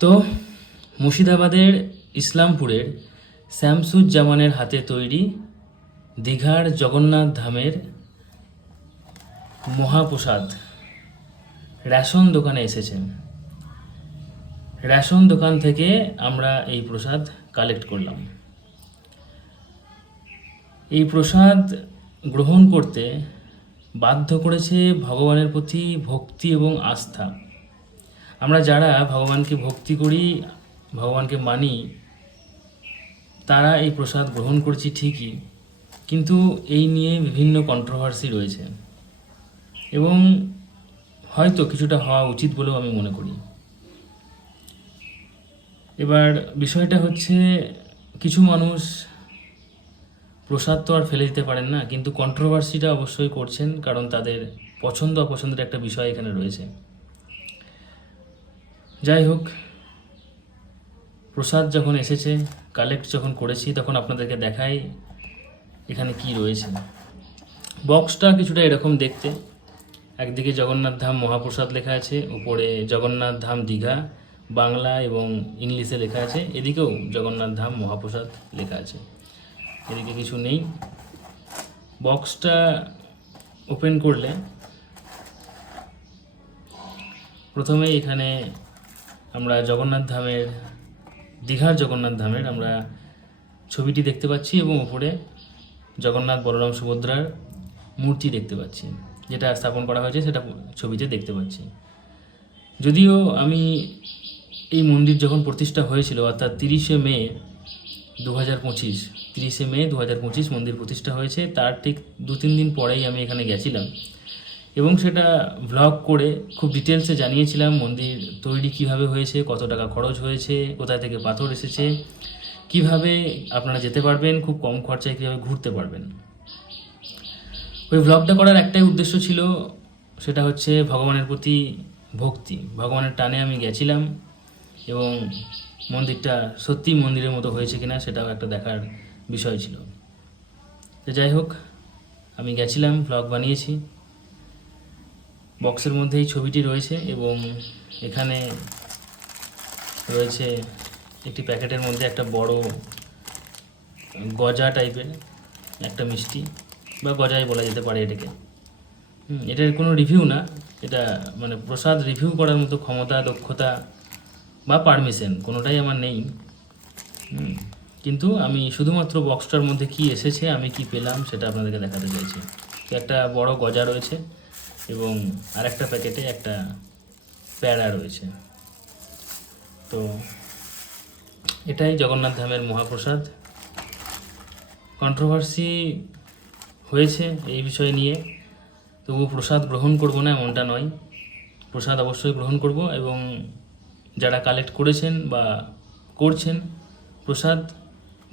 তো মুর্শিদাবাদের ইসলামপুরের শামসুজ্জামানের হাতে তৈরি দীঘার জগন্নাথ ধামের মহাপ্রসাদ রেশন দোকানে এসেছেন। রেশন দোকান থেকে আমরা এই প্রসাদ কালেক্ট করলাম। এই প্রসাদ গ্রহণ করতে বাধ্য করেছে ভগবানের প্রতি ভক্তি এবং আস্থা। আমরা যারা ভগবানকে ভক্তি করি, ভগবানকে মানি, তারা এই প্রসাদ গ্রহণ করছি ঠিকই, কিন্তু এই নিয়ে বিভিন্ন কন্ট্রোভার্সি রয়েছে এবং হয়তো কিছুটা হওয়া উচিত বলেও আমি মনে করি। এবার বিষয়টা হচ্ছে, কিছু মানুষ প্রসাদ তো আর ফেলে দিতে পারেন না, কিন্তু কন্ট্রোভার্সিটা অবশ্যই করছেন, কারণ তাদের পছন্দ অপছন্দের একটা বিষয় এখানে রয়েছে। যাই হোক, প্রসাদ যখন এসেছে, কালেক্ট যখন করেছি, তখন আপনাদেরকে দেখাই এখানে কি রয়েছে। বক্সটা কিছুটা এরকম দেখতে। একদিকে জগন্নাথ ধাম মহাপ্রসাদ লেখা আছে, উপরে জগন্নাথ ধাম দীঘা বাংলা এবং ইংলিশে লেখা আছে, এদিকেও জগন্নাথ ধাম মহাপ্রসাদ লেখা আছে, এদিকে কিছু নেই। বক্সটা ওপেন করলে প্রথমে এখানে আমরা জগন্নাথ ধামের, দীঘার জগন্নাথ ধামের আমরা ছবিটি দেখতে পাচ্ছি এবং উপরে জগন্নাথ বলরাম সুভদ্রার মূর্তি দেখতে পাচ্ছি, যেটা স্থাপন করা হয়েছে সেটা ছবিতে দেখতে পাচ্ছি। যদিও আমি এই মন্দির যখন প্রতিষ্ঠা হয়েছিল, অর্থাৎ 30শে মে 2025 মন্দির প্রতিষ্ঠা হয়েছে, তার ঠিক 2-3 দিন পরেই আমি এখানে গেছিলাম এবং সেটা ভ্লগ করে খুব ডিটেলসে জানিয়েছিলাম মন্দির তৈরি কিভাবে হয়েছে, কত টাকা খরচ হয়েছে, কোথায় থেকে পাথর এসেছে, কিভাবে আপনারা যেতে পারবেন, খুব কম খরচায় কীভাবে ঘুরতে পারবেন। ওই ভ্লগটা করার একটাই উদ্দেশ্য ছিল, সেটা হচ্ছে ভগবানের প্রতি ভক্তি। ভগবানের টানে আমি গেছিলাম এবং মন্দিরটা সত্যি মন্দিরের মতো হয়েছে কিনা সেটাও একটা দেখার বিষয় ছিল। তো যাই হোক, আমি গেছিলাম, ভ্লগ বানিয়েছি। বক্সের মধ্যেই ছবিটি রয়েছে এবং এখানে রয়েছে একটি প্যাকেটের মধ্যে একটা বড় গজা টাইপের একটা মিষ্টি, বা গজাই বলা যেতে পারে এটাকে। এটার কোনো রিভিউ না, এটা মানে প্রসাদ রিভিউ করার মতো ক্ষমতা, দক্ষতা বা পারমিশন কোনোটাই আমার নেই। কিন্তু আমি শুধুমাত্র বক্সটার মধ্যে কি এসেছে, আমি কি পেলাম, সেটা আপনাদেরকে দেখাতে চাইছি। একটা বড় গজা রয়েছে এবং আরেকটা প্যাকেটে একটা প্যাড়া রয়েছে। তো এটাই জগন্নাথ ধামের মহাপ্রসাদ। কন্ট্রোভার্সি হয়েছে এই বিষয় নিয়ে, তবু প্রসাদ গ্রহণ করব না এমনটা নয়, প্রসাদ অবশ্যই গ্রহণ করব এবং যারা কালেক্ট করেছেন বা করছেন, প্রসাদ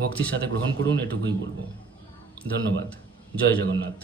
ভক্তির সাথে গ্রহণ করুন, এটুকুই বলবো। ধন্যবাদ। জয় জগন্নাথ।